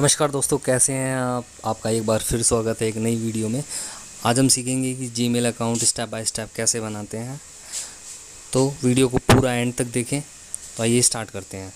नमस्कार दोस्तों, कैसे हैं आप। आपका एक बार फिर स्वागत है एक नई वीडियो में। आज हम सीखेंगे कि Gmail account step by step कैसे बनाते हैं। तो वीडियो को पूरा एंड तक देखें। तो आइए स्टार्ट करते हैं।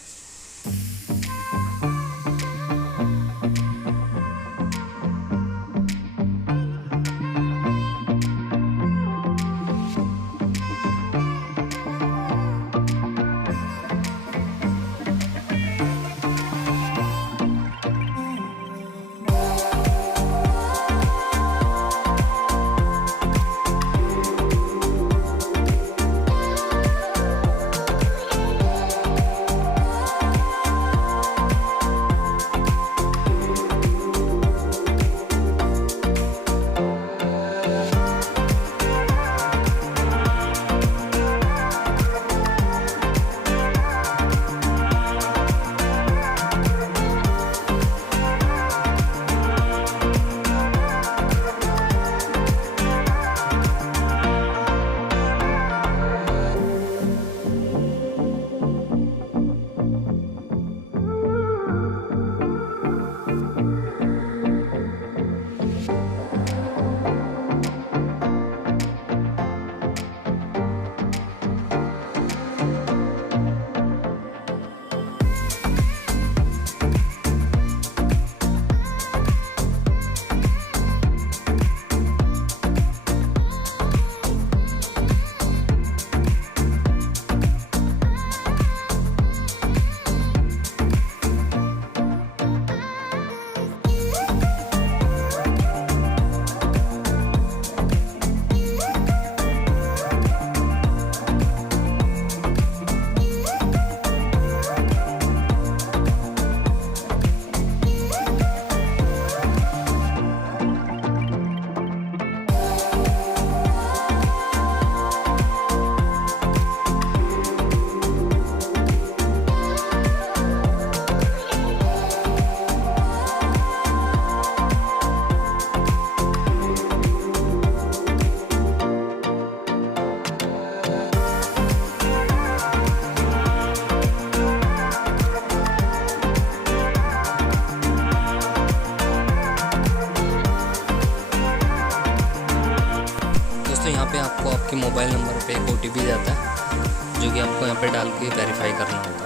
दोस्तों, यहाँ पे आपको आपके मोबाइल नंबर पे एक OTP जाता है, जो कि आपको यहाँ पे डाल के वेरीफाई करना होता है।